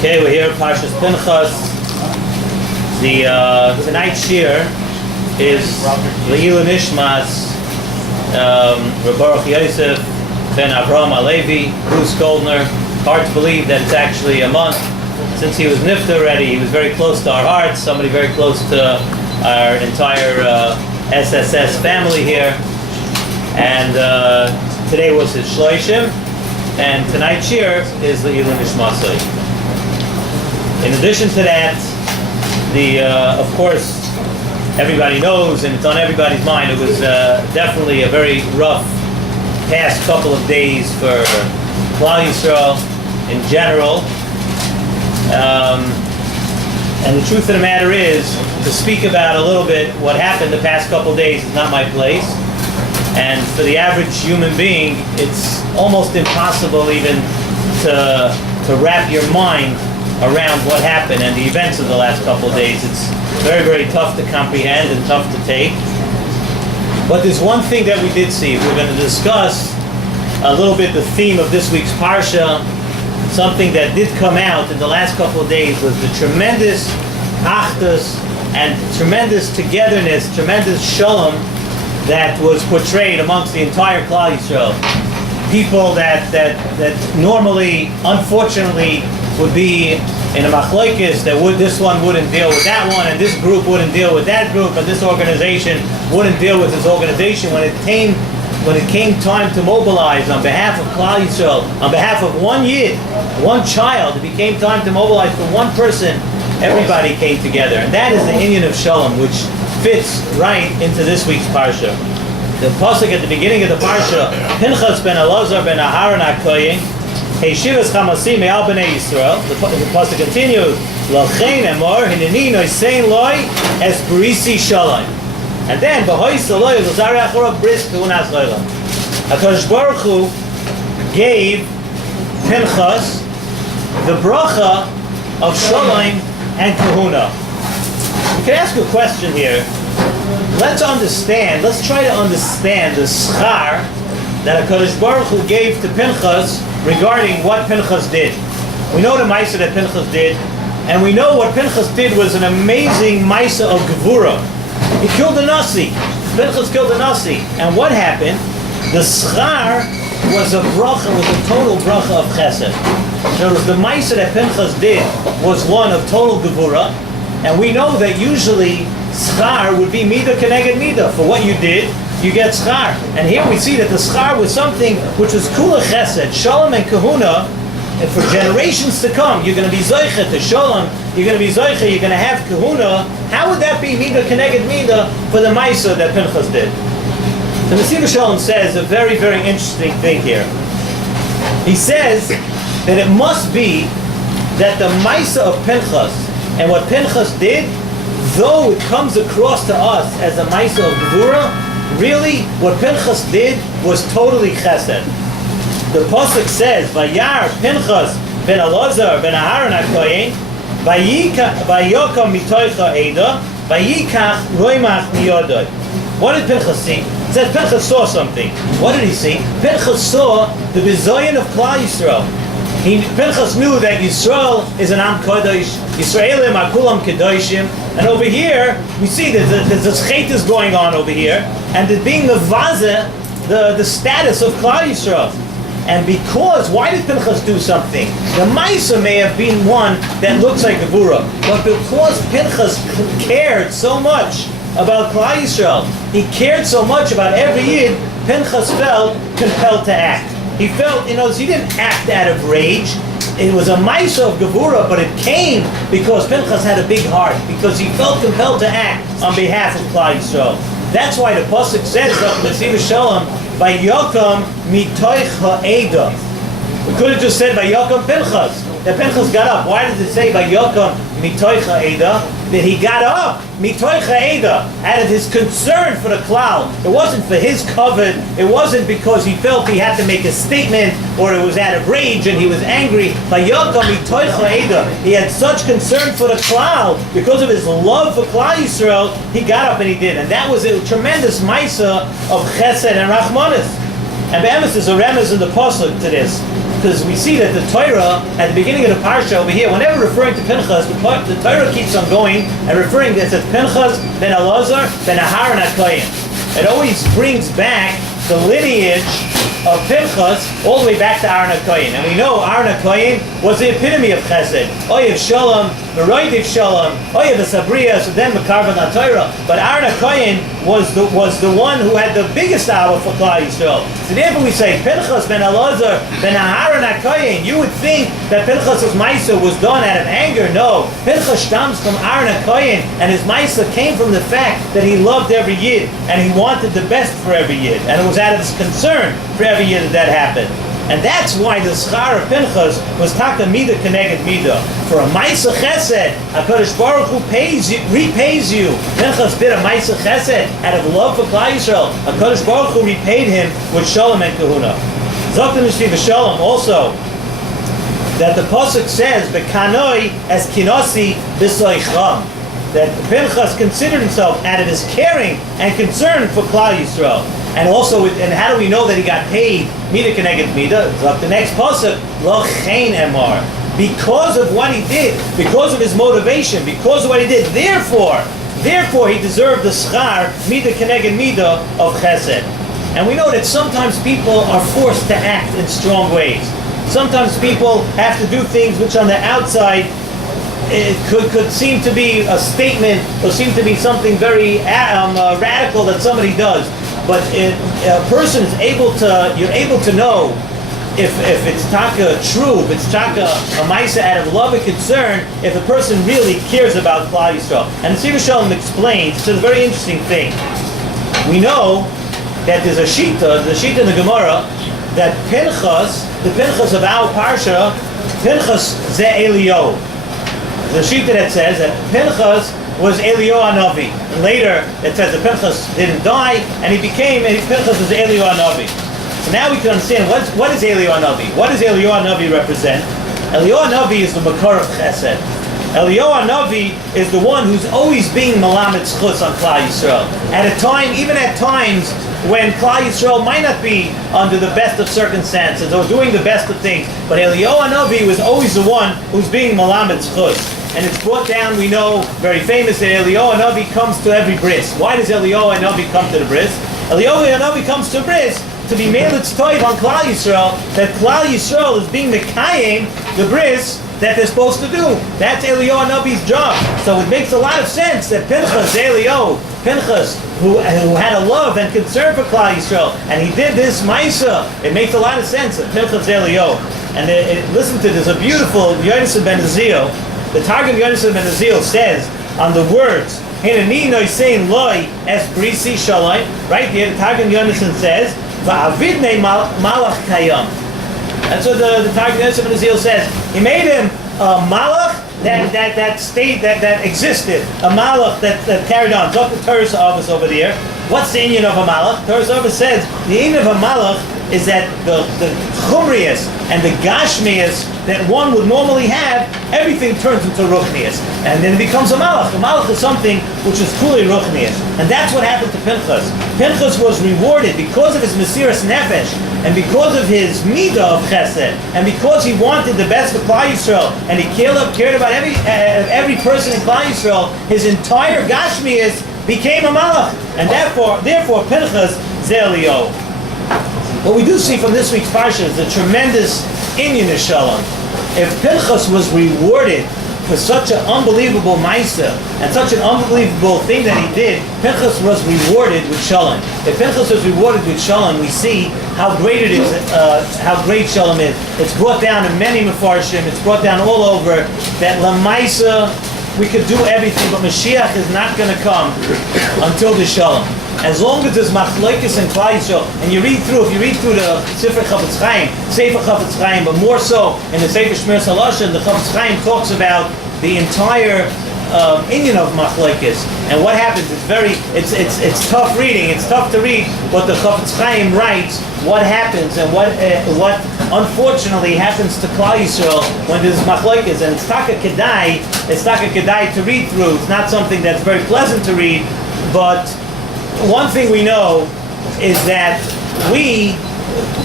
Okay, we're here at Parshas Pinchos. The tonight's shir is Le'ilu Nishmas Baruch Yosef ben Avraham Alevi, Bruce Goldner. Hard to believe that it's actually a month since he was nifta already. He was very close to our hearts, somebody very close to our entire SSS family here. And today was his shloishim, and tonight's shir is Le'ilu Nishmasai. In addition to that, of course, everybody knows, and it's on everybody's mind, it was definitely a very rough past couple of days for Klal Yisrael in general. And the truth of the matter is, to speak about a little bit what happened the past couple of days is not my place. And for the average human being, it's almost impossible even to wrap your mind around what happened and the events of the last couple of days. It's very, very tough to comprehend and tough to take. But there's one thing that we did see. We're going to discuss a little bit the theme of this week's Parsha. Something that did come out in the last couple of days was the tremendous achdus and tremendous togetherness, tremendous shalom that was portrayed amongst the entire Klal Yisrael. People that normally, unfortunately, would be in a machlokes that this one wouldn't deal with that one, and this group wouldn't deal with that group, and this organization wouldn't deal with this organization. When it came time to mobilize on behalf of Klal Yisrael, on behalf of one yid, one child, it became time to mobilize for one person. Everybody came together, and that is the inyan of Shalom, which fits right into this week's parsha. The pasuk at the beginning of the parsha, Pinchos ben Elazar ben Aharon HaKohen, Heishivas Chamasim Me'al Bnei Yisrael. The pasuk continues, L'chein emor hineni noisein loi es brisi shalom. And then B'hois Eloi l'zarei achorah bris k'unas loylam. HaKadosh Baruch Hu gave Pinchas the bracha of shalom and kahuna. We can ask a question here. Let's try to understand the schar that HaKadosh Baruch Hu gave to Pinchas regarding what Pinchas did. We know the Maisa that Pinchas did, and we know what Pinchas did was an amazing Maisa of Gevura. He killed a Nasi. Pinchas killed a Nasi. And what happened? The schar was a bracha, was a total bracha of chesed. In other words, the Maisa that Pinchas did was one of total Gevura, and we know that usually schar would be midah keneged midah. For what you did, you get schar. And here we see that the schar was something which was kula chesed, shalom and kahuna, and for generations to come, you're going to be zoiche to shalom, you're going to be zoiche, you're going to have kahuna. How would that be midah keneged midah for the Maisa that Pinchas did? The Mesiva Shalom says a very, very interesting thing here. He says that it must be that the Maisa of Pinchas and what Pinchas did, though it comes across to us as a Maisa of Gevura, really what Pinchas did was totally chesed. The pasuk says, "Vayar Pinchas ben Elazar ben Aharon HaKohen, vayokam mitoicha eda, vayikach roimach miyodoi." What did Pinchas see? It says Pinchas saw something. What did he see? Pinchas saw the bizoyin of Klal Yisrael. Pinchas knew that Yisrael is an Am Kodesh, Yisraelim are Kulam Kedoshim, and over here, we see that there's a schetus going on over here, and it being the vaze, the status of Klal Yisrael. And why did Pinchas do something? The Maisa may have been one that looks like Gevura, but because Pinchas cared so much about Klal Yisrael, he cared so much about every Yid, Pinchas felt compelled to act. He felt, he didn't act out of rage. It was a Maisa of Gevura, but it came because Pinchas had a big heart, because he felt compelled to act on behalf of Klal Yisrael. That's why the pasuk says, Mesiva Shalom, Vayokam mitoich ha'eda. We could have just said Vayokam Pinchas. That Pinchas got up. Why does it say Vayokam mitoich ha'eda? That he got up mitoich ha'eda, out of his concern for the Klal. It wasn't for his covet. It wasn't because he felt he had to make a statement, or it was out of rage and he was angry. Vayokam mitoich ha'eda. He had such concern for the Klal because of his love for Klal Yisrael. He got up and he did, and that was a tremendous Maisa of Chesed and Rachmanis. And Be'emes is a remez in the pasuk to this. because we see that the Torah, at the beginning of the Parsha over here, whenever referring to Pinchas, the Torah keeps on going and referring to it as Pinchas, ben Elazar, ben Aharon HaKohen. It always brings back the lineage of Pinchas all the way back to Aaron HaKohen. And we know Aaron HaKohen was the epitome of Chesed. Oyev Shalom, Meroidiv Shalom, Oyev Sabriya, so then Mekarvan HaTorah. But Aaron HaKohen was the one who had the biggest hour for Klal Yisrael. So therefore we say, Pinchas ben Elazar ben Aaron HaKohen. You would think that Pinchas' Maisa was done out of anger. No. Pinchas stems from Aaron HaKohen, and his Maisa came from the fact that he loved every Yid, and he wanted the best for every Yid. And it was out of his concern for every year that happened. And that's why the schar of Pinchas was taka mida keneged mida. For a Maisa Chesed, HaKadosh Baruch Hu repays you. Pinchas did a Maisa Chesed out of love for Klal Yisrael. HaKadosh Baruch Hu repaid him with Shalom and Kahuna. Zoktim Yishtiv Shalom also, that the Pasuk says, Bekanoi as kinosi b'soichram, that Pinchas considered himself out of his caring and concern for Klal Yisrael. And also, and how do we know that he got paid? Mida keneged mida. The next pasuk, lo chen emar. Because of what he did, because of his motivation, because of what he did. Therefore, he deserved the schar mida keneged mida of chesed. And we know that sometimes people are forced to act in strong ways. Sometimes people have to do things which, on the outside, it could seem to be a statement or seem to be something very radical that somebody does. But a person is you're able to know if it's taka true, if it's taka a maisa out of love and concern, if a person really cares about Klal Yisrael. And the Siva Shalom explains, it's a very interesting thing. We know that there's a shita in the Gemara, that the Pinchas of our Parsha, Pinchas ze Elio. The shita that says that Pinchas was Elio Hanavi. And later it says that Pinchas didn't die, and Pinchas was Elio Hanavi. So now we can understand what is Elio Hanavi. What does Elio Hanavi represent? Elio Hanavi is the Makar of Chesed. Elio Hanavi is the one who's always being Malamed Schutz on Klal Yisrael. Even at times when Klal Yisrael might not be under the best of circumstances or doing the best of things, but Elio Hanavi was always the one who's being Malamed Schutz. And it's brought down, we know, very famous, that Eliyahu Hanavi comes to every bris. Why does Eliyahu Hanavi come to the bris? Eliyahu Hanavi comes to a bris to be Melitz Toiv on Klal Yisrael, that Klal Yisrael is being Mekayim, the bris that they're supposed to do. That's Eliyahu Hanavi's job. So it makes a lot of sense that Pinchas who had a love and concern for Klal Yisrael, and he did this Maisa, it makes a lot of sense that Pinchas Eliyahu. And listen to this, a beautiful Yonasan ben Azil. The Targum Yonasan ben Azil says on the words Hinani noisein loy es brisi shalai. Right here, the Targum Yonasan says va'avidnei malach kayam. That's what the Targum Yonasan ben Azil says. He made him a malach that existed, a malach that carried on. Talk to Torah's office over there. What's the inyan of a malach? Torah's office says the inyan of a malach is that the chumrius and the gashmius that one would normally have, everything turns into ruchnius. And then it becomes a malach. A malach is something which is truly ruchnius. And that's what happened to Pinchas. Pinchas was rewarded because of his mesiras nefesh, and because of his midah of chesed, and because he wanted the best for Klal Yisrael, and he cared about every person in Klal Yisrael. His entire gashmius became a malach. And therefore Pinchas zelio. What we do see from this week's parsha is the tremendous inyan of Shalom. If Pinchas was rewarded for such an unbelievable maisa and such an unbelievable thing that he did, Pinchas was rewarded with Shalom. If Pinchas was rewarded with Shalom, we see how great it is, how great Shalom is. It's brought down in many mefarshim. It's brought down all over that lamaisa we could do everything, but Mashiach is not going to come until the Shalom. As long as there's machlokes and Klal Yisrael, and if you read through the Sefer Chafetz Chaim, but more so in the Sefer Shmiras Halashon, the Chafetz Chaim talks about the entire inyan of machlokes and what happens. It's tough reading. It's tough to read what the Chafetz Chaim writes. What happens and what unfortunately happens to Klal Yisrael when there's machlokes, and it's taka kedai to read through. It's not something that's very pleasant to read, but one thing we know is that we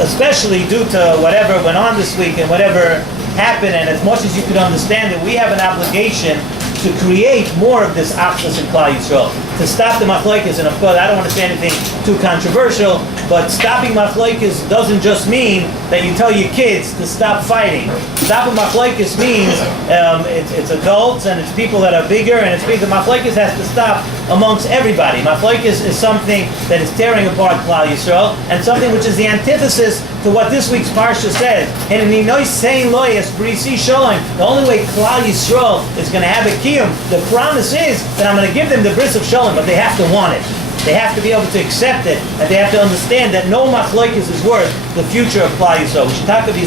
especially due to whatever went on this week and whatever happened, and as much as you could understand it, we have an obligation to create more of this Achdus in Klal Yisrael, to stop the machlokes. And of course, I don't want to say anything too controversial, but stopping machlokes doesn't just mean that you tell your kids to stop fighting. Stopping machlokes means it's adults and it's people that are bigger, and it's because the machlokes has to stop amongst everybody. Machlokes is something that is tearing apart Klal Yisrael, and something which is the antithesis to what this week's parsha says. And in the only way Klal Yisrael is going to have a kiyum, the promise is that I'm going to give them the bris of shalom, but they have to want it. They have to be able to accept it, and they have to understand that no machlokes is worth the future of Klal Yisrael. We should talk about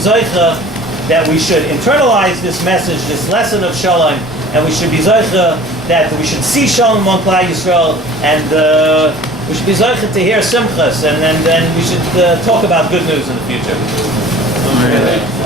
that we should internalize this message, this lesson of shalom, and we should be zoicha that we should see shalom among Klal Yisrael, and we should be zoicha to hear simchas, and then we should talk about good news in the future.